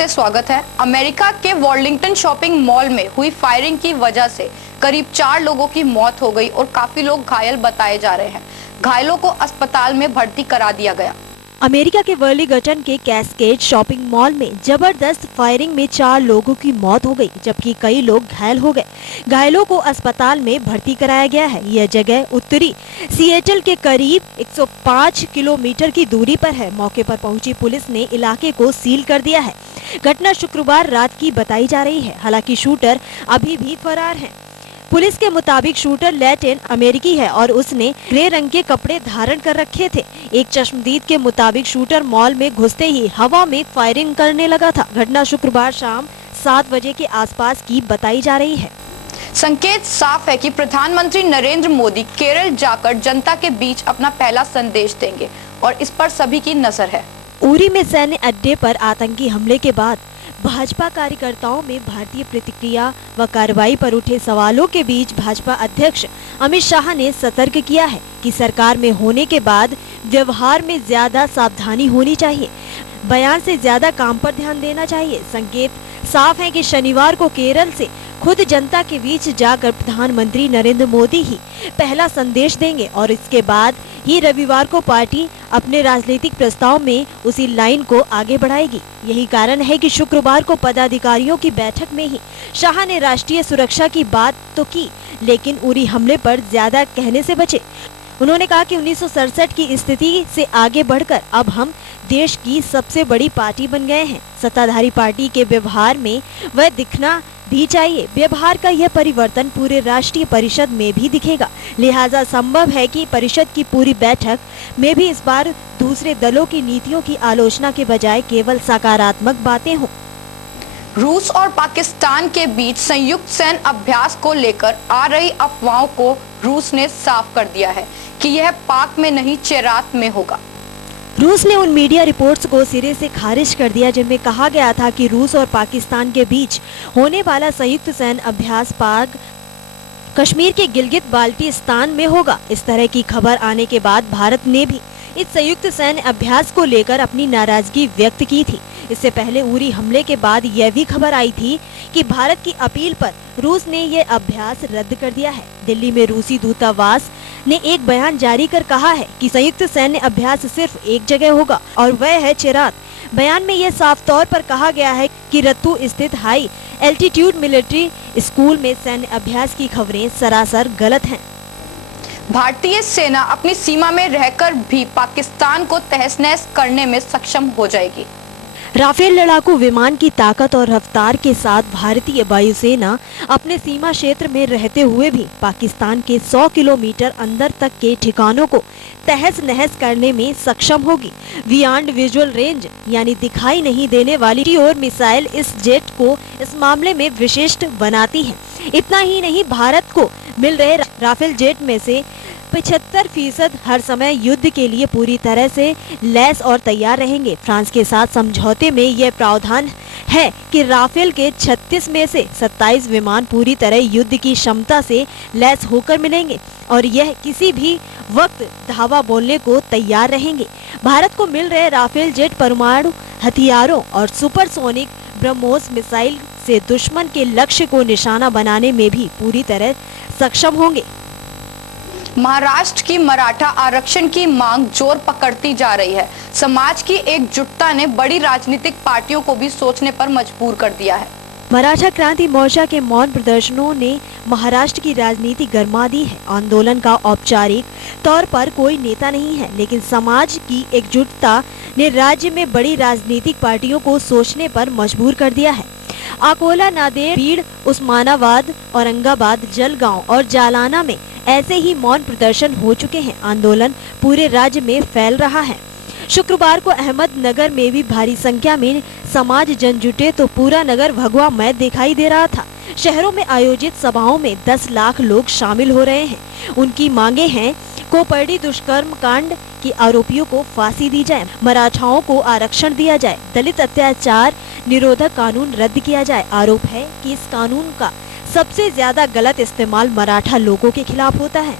से स्वागत है। अमेरिका के वॉर्लिंगटन शॉपिंग मॉल में हुई फायरिंग की वजह से करीब 4 लोगों की मौत हो गई और काफी लोग घायल बताए जा रहे हैं। घायलों को अस्पताल में भर्ती करा दिया गया। अमेरिका के वर्लिंगटन के कैस्केड शॉपिंग मॉल में जबरदस्त फायरिंग में 4 लोगों की मौत हो गई, जबकि कई लोग घायल हो गए। घायलों को अस्पताल में भर्ती कराया गया है। यह जगह उत्तरी सिएटल के करीब 105 किलोमीटर की दूरी पर है। मौके पर पहुंची पुलिस ने इलाके को सील कर दिया है। घटना शुक्रवार रात की बताई जा रही है। हालांकि शूटर अभी भी फरार है। पुलिस के मुताबिक शूटर लैटिन अमेरिकी है और उसने ग्रे रंग के कपड़े धारण कर रखे थे। एक चश्मदीद के मुताबिक शूटर मॉल में घुसते ही हवा में फायरिंग करने लगा था। घटना शुक्रवार शाम 7 बजे के आसपास की बताई जा रही है। संकेत साफ है कि प्रधानमंत्री नरेंद्र मोदी केरल जाकर जनता के बीच अपना पहला संदेश देंगे और इस पर सभी की नजर है। उरी में सैन्य अड्डे पर आतंकी हमले के बाद भाजपा कार्यकर्ताओं में भारतीय प्रतिक्रिया व कार्रवाई पर उठे सवालों के बीच भाजपा अध्यक्ष अमित शाह ने सतर्क किया है कि सरकार में होने के बाद व्यवहार में ज्यादा सावधानी होनी चाहिए, बयान से ज्यादा काम पर ध्यान देना चाहिए। संकेत साफ है कि शनिवार को केरल से खुद जनता के बीच जाकर प्रधानमंत्री नरेंद्र मोदी ही पहला संदेश देंगे और इसके बाद ही रविवार को पार्टी अपने राजनीतिक प्रस्ताव में उसी लाइन को आगे बढ़ाएगी। यही कारण है कि शुक्रवार को पदाधिकारियों की बैठक में ही शाह ने राष्ट्रीय सुरक्षा की बात तो की, लेकिन उरी हमले पर ज्यादा कहने से बचे। उन्होंने कहा कि 1967 की स्थिति से आगे बढ़कर अब हम देश की सबसे बड़ी पार्टी बन गए हैं। सत्ताधारी पार्टी के व्यवहार में वह दिखना भी चाहिए। व्यवहार का यह परिवर्तन पूरे राष्ट्रीय परिषद में भी दिखेगा। लिहाजा संभव है कि परिषद की पूरी बैठक में भी इस बार दूसरे दलों की नीतियों की आलोचना के बजाय केवल सकारात्मक बातें हों। रूस और पाकिस्तान के बीच संयुक्त सैन्य अभ्यास को लेकर आ रही अफवाहों को रूस ने साफ कर दिया है कि यह पाक में नहीं चेरात में होगा। रूस ने उन मीडिया रिपोर्ट्स को सिरे से खारिज कर दिया जिनमें कहा गया था कि रूस और पाकिस्तान के बीच होने वाला संयुक्त सैन्य अभ्यास पाक कश्मीर के गिलगित बाल्टिस्तान में होगा। इस तरह की खबर आने के बाद भारत ने भी इस संयुक्त सैन्य अभ्यास को लेकर अपनी नाराजगी व्यक्त की थी। इससे पहले उरी हमले के बाद यह भी खबर आई थी कि भारत की अपील पर रूस ने यह अभ्यास रद्द कर दिया है। दिल्ली में रूसी दूतावास ने एक बयान जारी कर कहा है कि संयुक्त सैन्य अभ्यास सिर्फ एक जगह होगा और वह है चेरात। बयान में यह साफ तौर पर कहा गया है कि रत्तू स्थित हाई एल्टीट्यूड मिलिट्री स्कूल में सैन्य अभ्यास की खबरें सरासर गलत हैं। भारतीय सेना अपनी सीमा में रहकर भी पाकिस्तान को तहस-नहस करने में सक्षम हो जाएगी। राफेल लड़ाकू विमान की ताकत और रफ्तार के साथ भारतीय वायुसेना अपने सीमा क्षेत्र में रहते हुए भी पाकिस्तान के 100 किलोमीटर अंदर तक के ठिकानों को तहस नहस करने में सक्षम होगी। बियॉन्ड विजुअल रेंज यानी दिखाई नहीं देने वाली और मिसाइल इस जेट को इस मामले में विशिष्ट बनाती है। इतना ही नहीं, भारत को मिल रहे राफेल जेट में से 75% हर समय युद्ध के लिए पूरी तरह से लैस और तैयार रहेंगे। फ्रांस के साथ समझौते में यह प्रावधान है कि राफेल के 36 में से 27 विमान पूरी तरह युद्ध की क्षमता से लैस होकर मिलेंगे और यह किसी भी वक्त धावा बोलने को तैयार रहेंगे। भारत को मिल रहे राफेल जेट परमाणु हथियारों और सुपरसोनिक ब्रह्मोस मिसाइल से दुश्मन के लक्ष्य को निशाना बनाने में भी पूरी तरह सक्षम होंगे। महाराष्ट्र की मराठा आरक्षण की मांग जोर पकड़ती जा रही है। समाज की एकजुटता ने बड़ी राजनीतिक पार्टियों को भी सोचने पर मजबूर कर दिया है। मराठा क्रांति मोर्चा के मौन प्रदर्शनों ने महाराष्ट्र की राजनीति गरमा दी है। आंदोलन का औपचारिक तौर पर कोई नेता नहीं है, लेकिन समाज की एकजुटता ने राज्य में बड़ी राजनीतिक पार्टियों को सोचने पर मजबूर कर दिया है। अकोला, नांदेड़, बीड़, उस्मानाबाद, औरंगाबाद, जलगांव और जालना में ऐसे ही मौन प्रदर्शन हो चुके हैं। आंदोलन पूरे राज्य में फैल रहा है। शुक्रवार को अहमदनगर में भी भारी संख्या में समाज जन जुटे तो पूरा नगर भगवामय दिखाई दे रहा था। शहरों में आयोजित सभाओं में 10 लाख लोग शामिल हो रहे हैं। उनकी मांगे हैं कोपर्डी दुष्कर्म कांड के आरोपियों को फांसी दी जाए, मराठाओं को आरक्षण दिया जाए, दलित अत्याचार निरोधक कानून रद्द किया जाए। आरोप है कि इस कानून का सबसे ज्यादा गलत इस्तेमाल मराठा लोगों के खिलाफ होता है।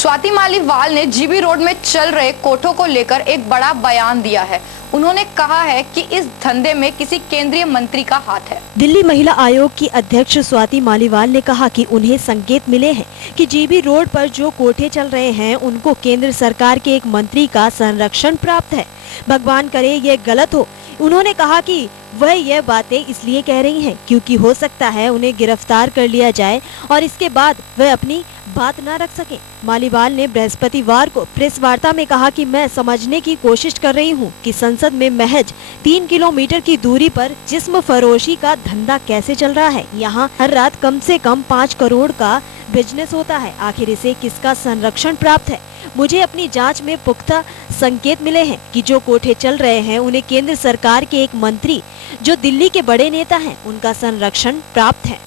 स्वाति मालीवाल ने जीबी रोड में चल रहे कोठों को लेकर एक बड़ा बयान दिया है। उन्होंने कहा है कि इस धंधे में किसी केंद्रीय मंत्री का हाथ है। दिल्ली महिला आयोग की अध्यक्ष स्वाति मालीवाल ने कहा कि उन्हें संकेत मिले हैं कि जीबी रोड पर जो कोठे चल रहे हैं उनको केंद्र सरकार के एक मंत्री का संरक्षण प्राप्त है। भगवान करे ये गलत हो। उन्होंने कहा कि वह यह बातें इसलिए कह रही हैं क्योंकि हो सकता है उन्हें गिरफ्तार कर लिया जाए और इसके बाद वह अपनी बात न रख सके। मालीवाल ने बृहस्पतिवार को प्रेस वार्ता में कहा कि मैं समझने की कोशिश कर रही हूं कि संसद में महज 3 किलोमीटर की दूरी पर जिस्म फरोशी का धंधा कैसे चल रहा है। यहां हर रात कम से कम 5 करोड़ का बिजनेस होता है। आखिर इसे किसका संरक्षण प्राप्त है? मुझे अपनी जांच में पुख्ता संकेत मिले हैं कि जो कोठे चल रहे हैं उन्हें केंद्र सरकार के एक मंत्री जो दिल्ली के बड़े नेता हैं उनका संरक्षण प्राप्त है।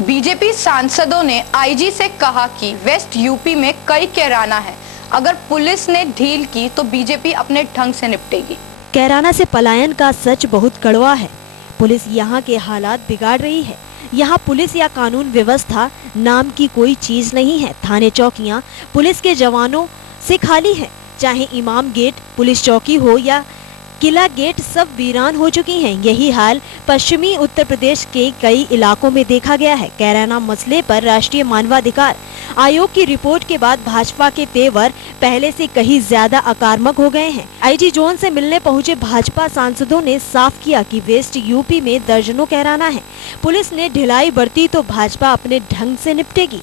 बीजेपी सांसदों ने आईजी से कहा कि वेस्ट यूपी में कई कैराना है। अगर पुलिस ने ढील की तो बीजेपी अपने ढंग से निपटेगी। कैराना से पलायन का सच बहुत कड़वा है। पुलिस यहाँ के हालात बिगाड़ रही है। यहाँ पुलिस या कानून व्यवस्था नाम की कोई चीज नहीं है। थाने चौकियाँ पुलिस के जवानों से खाली है। चाहे इमाम गेट पुलिस चौकी हो या किला गेट, सब वीरान हो चुकी हैं। यही हाल पश्चिमी उत्तर प्रदेश के कई इलाकों में देखा गया है। कैराना मसले पर राष्ट्रीय मानवाधिकार आयोग की रिपोर्ट के बाद भाजपा के तेवर पहले से कहीं ज्यादा आक्रामक हो गए हैं। आईजी जोन से मिलने पहुंचे भाजपा सांसदों ने साफ किया कि वेस्ट यूपी में दर्जनों कैराना है। पुलिस ने ढिलाई बरती तो भाजपा अपने ढंग से निपटेगी।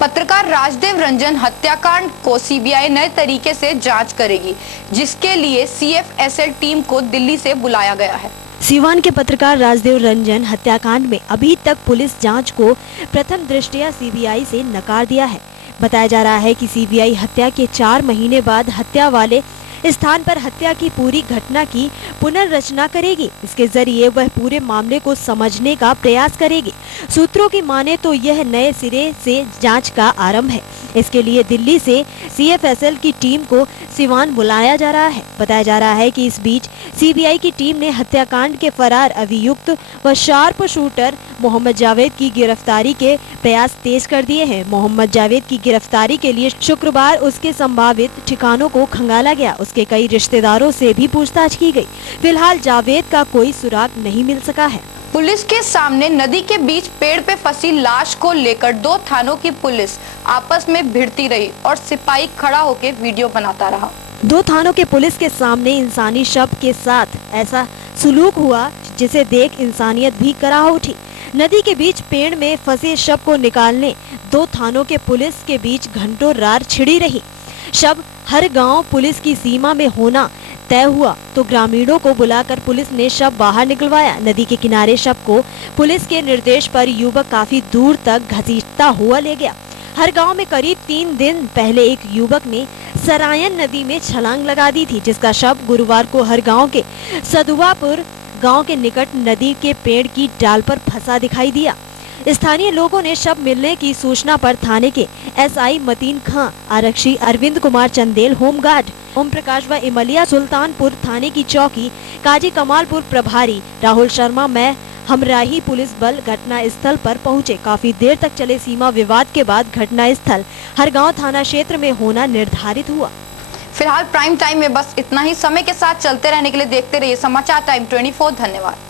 पत्रकार राजदेव रंजन हत्याकांड को सीबीआई नए तरीके से जांच करेगी, जिसके लिए सीएफएसएल टीम को दिल्ली से बुलाया गया है। सीवान के पत्रकार राजदेव रंजन हत्याकांड में अभी तक पुलिस जांच को प्रथम दृष्टया सीबीआई से नकार दिया है। बताया जा रहा है कि सीबीआई हत्या के 4 महीने बाद हत्या वाले स्थान पर हत्या की पूरी घटना की पुनर्रचना करेगी। इसके जरिए वह पूरे मामले को समझने का प्रयास करेगी। सूत्रों की माने तो यह नए सिरे से जांच का आरंभ है। इसके लिए दिल्ली से सीएफएसएल की टीम को सिवान बुलाया जा रहा है। बताया जा रहा है कि इस बीच सीबीआई की टीम ने हत्याकांड के फरार अभियुक्त व शार्प शूटर मोहम्मद जावेद की गिरफ्तारी के प्रयास तेज कर दिए हैं। मोहम्मद जावेद की गिरफ्तारी के लिए शुक्रवार उसके संभावित ठिकानों को खंगाला गया। उसके कई रिश्तेदारों से भी पूछताछ की गई। फिलहाल जावेद का कोई सुराग नहीं मिल सका है। पुलिस के सामने नदी के बीच पेड़ पे फंसी लाश को लेकर 2 थानों की पुलिस आपस में भिड़ती रही और सिपाही खड़ा होकर वीडियो बनाता रहा। 2 थानों के पुलिस के सामने इंसानी शव के साथ ऐसा सुलूक हुआ जिसे देख इंसानियत भी कराह उठी। नदी के बीच पेड़ में फंसे शव को निकालने 2 थानों के पुलिस के बीच घंटों रार छिड़ी रही। शव हर गांव पुलिस की सीमा में होना तय हुआ तो ग्रामीणों को बुलाकर पुलिस ने शव बाहर निकलवाया। नदी के किनारे शव को पुलिस के निर्देश पर युवक काफी दूर तक घसीटता हुआ ले गया। हर गांव में करीब 3 दिन पहले एक युवक ने सरायन नदी में छलांग लगा दी थी, जिसका शव गुरुवार को हर गांव के सदुवापुर गांव के निकट नदी के पेड़ की डाल पर फंसा दिखाई दिया। स्थानीय लोगों ने शव मिलने की सूचना पर थाने के एसआई मतीन खां, आरक्षी अरविंद कुमार चंदेल, होमगार्ड ओम प्रकाश व इमलिया सुल्तानपुर थाने की चौकी काजी कमालपुर प्रभारी राहुल शर्मा में हमराही पुलिस बल घटना स्थल पर पहुंचे। काफी देर तक चले सीमा विवाद के बाद घटना स्थल हरगांव थाना क्षेत्र में होना निर्धारित हुआ। फिलहाल प्राइम टाइम में बस इतना ही। समय के साथ चलते रहने के लिए देखते रहिए समाचार टाइम 24। धन्यवाद।